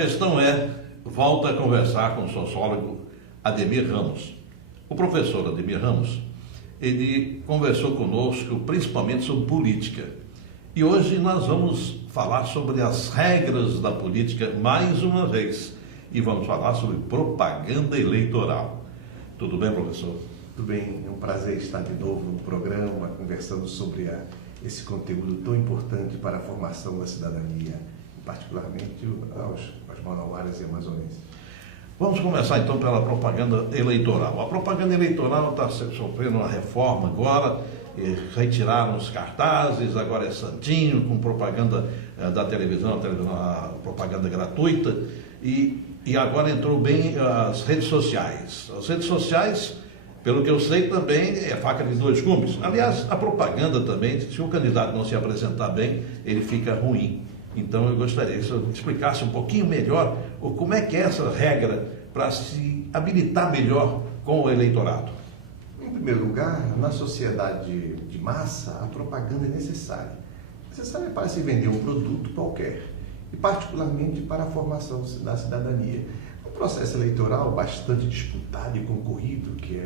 questão é, volta a conversar com o sociólogo Ademir Ramos. O professor Ademir Ramos, ele conversou conosco principalmente sobre política. E hoje nós vamos falar sobre as regras da política mais uma vez. E vamos falar sobre propaganda eleitoral. Tudo bem, professor? Tudo bem, é um prazer estar de novo no programa, conversando sobre esse conteúdo tão importante para a formação da cidadania, particularmente aos manauaras e amazonenses. Vamos começar então pela propaganda eleitoral. A propaganda eleitoral está sofrendo uma reforma agora, retiraram os cartazes, agora é santinho, com propaganda da televisão, a propaganda gratuita, e agora entrou bem as redes sociais. As redes sociais, pelo que eu sei, também é faca de dois gumes. Aliás, a propaganda também, se o candidato não se apresentar bem, ele fica ruim. Então eu gostaria que você explicasse um pouquinho melhor como é que é essa regra para se habilitar melhor com o eleitorado. Em primeiro lugar, na sociedade de massa, a propaganda é necessária. Necessária para se vender um produto qualquer, e particularmente para a formação da cidadania. Um processo eleitoral bastante disputado e concorrido, que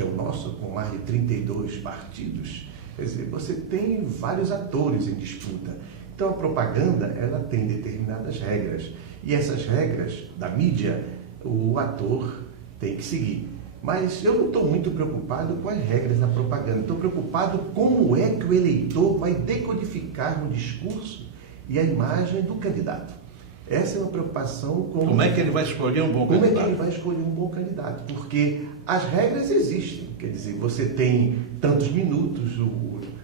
é o nosso, com mais de 32 partidos, quer dizer, você tem vários atores em disputa. Então a propaganda, ela tem determinadas regras, e essas regras da mídia, o ator tem que seguir. Mas eu não estou muito preocupado com as regras da propaganda, estou preocupado como é que o eleitor vai decodificar no discurso e a imagem do candidato. Essa é uma preocupação com... Como é que ele vai escolher um bom candidato? Como é que ele vai escolher um bom candidato? Porque as regras existem, quer dizer, você tem tantos minutos,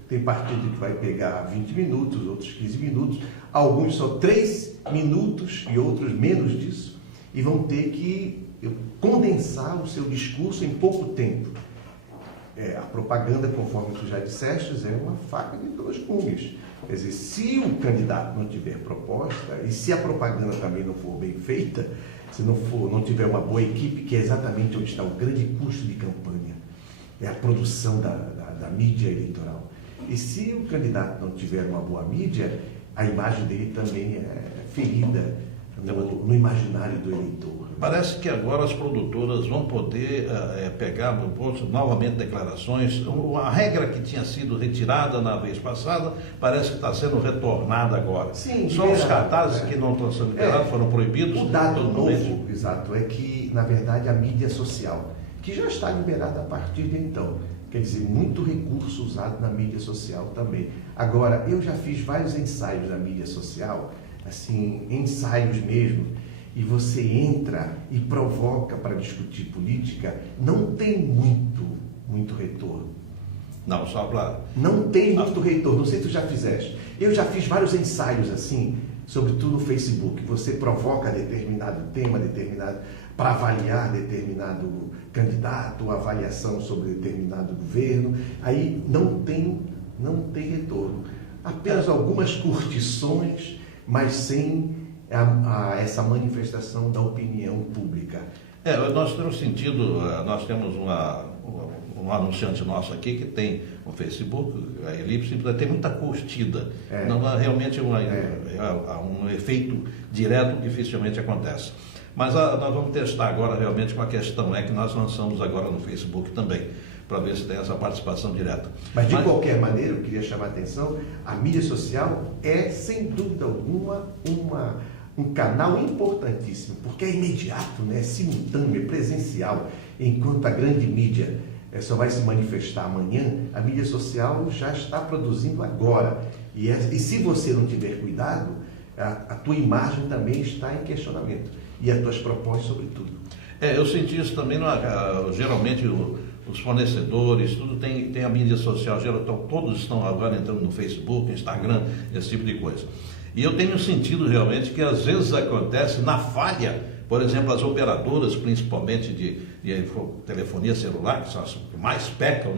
tem partido que vai pegar 20 minutos, outros 15 minutos, alguns só 3 minutos e outros menos disso, e vão ter que condensar o seu discurso em pouco tempo. A propaganda, conforme tu já disseste, é uma faca de dois gumes. Quer dizer, se o candidato não tiver proposta, e se a propaganda também não for bem feita, se não tiver uma boa equipe, que é exatamente onde está o grande custo de campanha, é a produção da mídia eleitoral. E se o candidato não tiver uma boa mídia, a imagem dele também é ferida no imaginário do eleitor. Parece que agora as produtoras vão poder pegar novamente declarações. A regra que tinha sido retirada na vez passada parece que está sendo retornada agora. Sim, só os cartazes que não estão sendo liberados foram proibidos. O dado novo, exato, é que, na verdade, a mídia social, que já está liberada a partir de então, quer dizer, muito recurso usado na mídia social também. Agora, eu já fiz vários ensaios na mídia social, assim, ensaios mesmo, e você entra e provoca para discutir política, não tem muito retorno. Não, só para... Não tem muito retorno, não sei se tu já fizeste. Eu já fiz vários ensaios assim, sobretudo no Facebook. Você provoca determinado tema, para avaliar determinado candidato, avaliação sobre determinado governo, aí não tem retorno. Apenas algumas curtições, mas sem essa manifestação da opinião pública. Nós temos sentido, nós temos um anunciante nosso aqui que tem o Facebook, a Elipse, tem muita curtida. Não há realmente um efeito direto, dificilmente acontece. Mas nós vamos testar agora realmente com a questão, que nós lançamos agora no Facebook também, para ver se tem essa participação direta. Mas de qualquer maneira, eu queria chamar a atenção, a mídia social é, sem dúvida alguma, um canal importantíssimo, porque é imediato, é simultâneo, é presencial, enquanto a grande mídia só vai se manifestar amanhã, a mídia social já está produzindo agora. E se você não tiver cuidado, a tua imagem também está em questionamento, e as tuas propostas sobretudo. Eu senti isso também, geralmente os fornecedores, tudo tem a mídia social, todos estão agora entrando no Facebook, Instagram, esse tipo de coisa. E eu tenho sentido realmente que às vezes acontece na falha, por exemplo, as operadoras, principalmente de telefonia celular, que são as que mais pecam,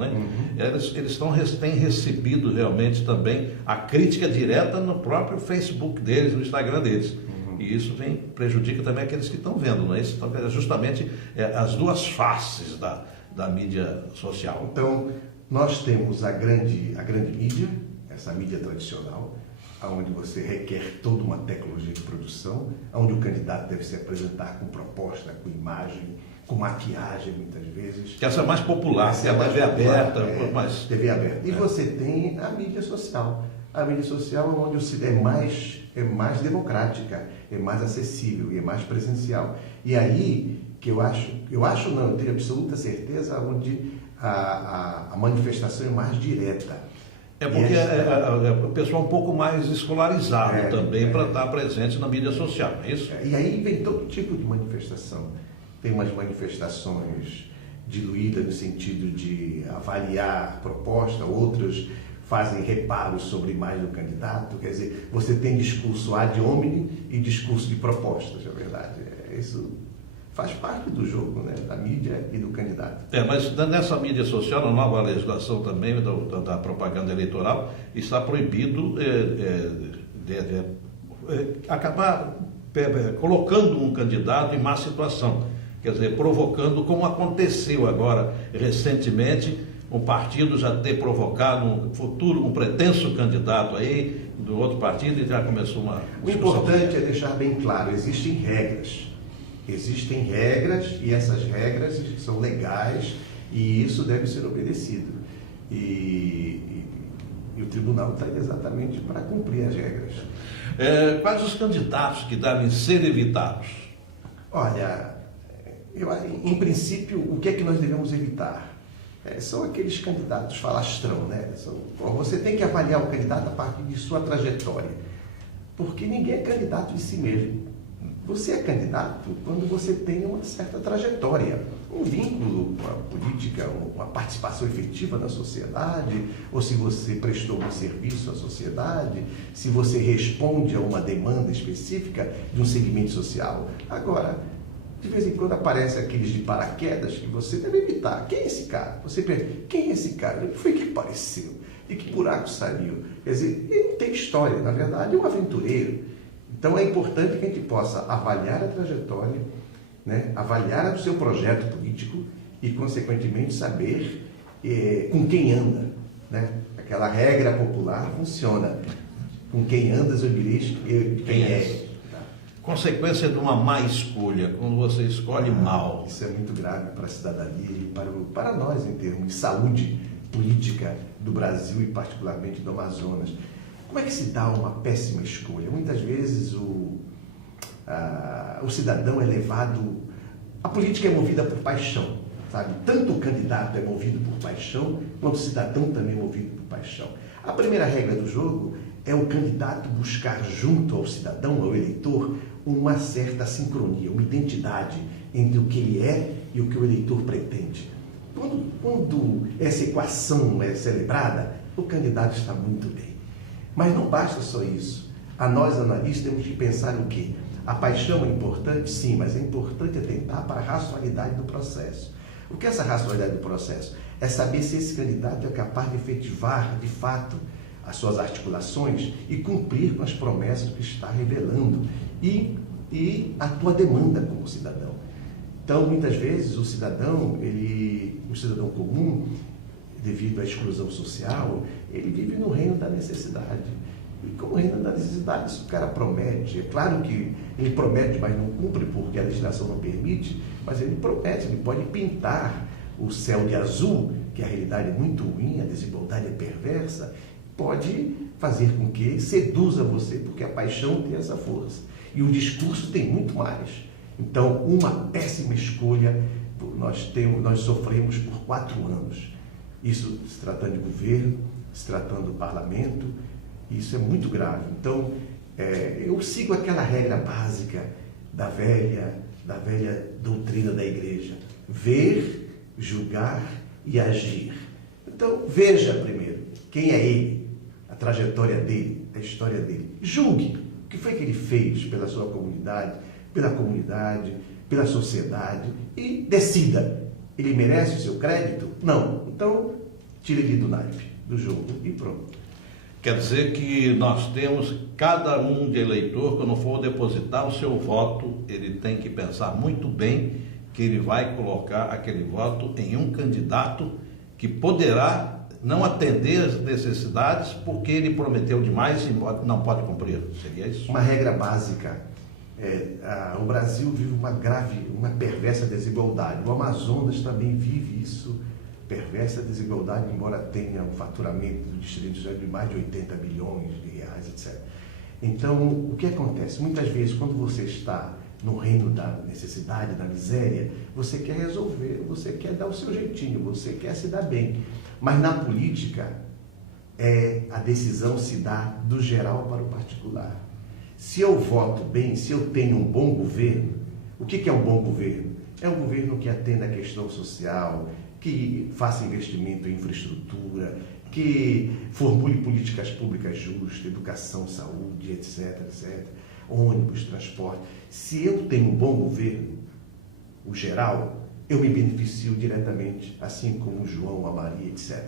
Eles têm recebido realmente também a crítica direta no próprio Facebook deles, no Instagram deles. E isso prejudica também aqueles que estão vendo, não é isso? Então, justamente as duas faces da mídia social. Então, nós temos a grande mídia, essa mídia tradicional, onde você requer toda uma tecnologia de produção, onde o candidato deve se apresentar com proposta, com imagem, com maquiagem, muitas vezes. Que essa é mais popular, que é a TV aberta. Mais... TV aberta. E você tem a mídia social. A mídia social é onde é mais democrática, é mais acessível e é mais presencial. E aí que eu tenho absoluta certeza onde a manifestação é mais direta. É porque o pessoal é um pouco mais escolarizado também para estar presente na mídia social, não é isso? E aí vem todo tipo de manifestação. Tem umas manifestações diluídas no sentido de avaliar a proposta, outras fazem reparos sobre a imagem do candidato. Quer dizer, você tem discurso ad hominem e discurso de propostas, na verdade. Isso faz parte do jogo, né? Da mídia e do candidato. Mas nessa mídia social, na nova legislação também da propaganda eleitoral, está proibido acabar colocando um candidato em má situação. Quer dizer, provocando, como aconteceu agora recentemente, um partido já ter provocado um pretenso candidato aí do outro partido e já começou uma discussão. O importante é deixar bem claro, existem regras. Existem regras e essas regras são legais e isso deve ser obedecido. E o tribunal está exatamente para cumprir as regras. Quais os candidatos que devem ser evitados? Olha, em princípio, o que é que nós devemos evitar? São aqueles candidatos falastrão, né? Você tem que avaliar o candidato a partir de sua trajetória, porque ninguém é candidato de si mesmo. Você é candidato quando você tem uma certa trajetória, um vínculo com a política, uma participação efetiva na sociedade, ou se você prestou um serviço à sociedade, se você responde a uma demanda específica de um segmento social. Agora, de vez em quando aparece aqueles de paraquedas que você deve evitar. Quem é esse cara? Você pergunta, quem é esse cara? O que foi que apareceu? E que buraco saiu? Quer dizer, ele não tem história, na verdade é um aventureiro. Então é importante que a gente possa avaliar a trajetória, né? Avaliar o seu projeto político e, consequentemente, saber com quem anda, né? Aquela regra popular funciona. Com quem andas, eu direi quem é. Consequência de uma má escolha, quando você escolhe mal. Isso é muito grave para a cidadania e para nós, em termos de saúde política do Brasil e particularmente do Amazonas. Como é que se dá uma péssima escolha? Muitas vezes o cidadão é levado... A política é movida por paixão, sabe? Tanto o candidato é movido por paixão, quanto o cidadão também é movido por paixão. A primeira regra do jogo é o candidato buscar junto ao cidadão, ao eleitor, uma certa sincronia, uma identidade entre o que ele é e o que o eleitor pretende. Quando essa equação é celebrada, o candidato está muito bem. Mas não basta só isso. A nós, analistas, temos que pensar o quê? A paixão é importante? Sim, mas é importante atentar para a racionalidade do processo. O que é essa racionalidade do processo? É saber se esse candidato é capaz de efetivar, de fato, as suas articulações e cumprir com as promessas que está revelando e a tua demanda como cidadão. Então, muitas vezes, o cidadão comum, devido à exclusão social, ele vive no reino da necessidade. E como reino da necessidade, isso o cara promete. É claro que ele promete, mas não cumpre porque a legislação não permite, mas ele promete, ele pode pintar o céu de azul, que a realidade é muito ruim, a desigualdade é perversa, pode fazer com que seduza você, porque a paixão tem essa força. E o discurso tem muito mais. Então, uma péssima escolha, nós sofremos por 4 anos. Isso se tratando de governo, se tratando do parlamento, isso é muito grave. Então, eu sigo aquela regra básica da velha doutrina da igreja: ver, julgar e agir. Então, veja primeiro quem é ele, a trajetória dele, a história dele. Julgue o que foi que ele fez pela sua comunidade, pela sociedade e decida. Ele merece o seu crédito? Não. Então, tire ele do naipe, do jogo e pronto. Quer dizer que nós temos, cada um de eleitor, quando for depositar o seu voto, ele tem que pensar muito bem que ele vai colocar aquele voto em um candidato que poderá não atender as necessidades porque ele prometeu demais e não pode cumprir. Seria isso? Uma regra básica. O Brasil vive uma perversa desigualdade. O Amazonas também vive isso, perversa desigualdade, embora tenha um faturamento do Distrito Industrial de mais de 80 bilhões de reais, etc. Então, o que acontece? Muitas vezes, quando você está no reino da necessidade, da miséria, você quer resolver, você quer dar o seu jeitinho, você quer se dar bem. Mas na política, a decisão se dá do geral para o particular. Se eu voto bem, se eu tenho um bom governo, o que é um bom governo? É um governo que atenda a questão social, que faça investimento em infraestrutura, que formule políticas públicas justas, educação, saúde, etc, etc, ônibus, transporte. Se eu tenho um bom governo, o geral, eu me beneficio diretamente, assim como o João, a Maria, etc.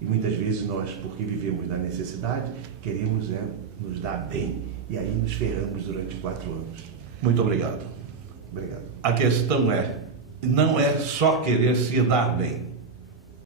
E muitas vezes nós, porque vivemos na necessidade, queremos nos dar bem. E aí nos ferramos durante 4 anos. Muito obrigado. Obrigado. A questão não é só querer se dar bem.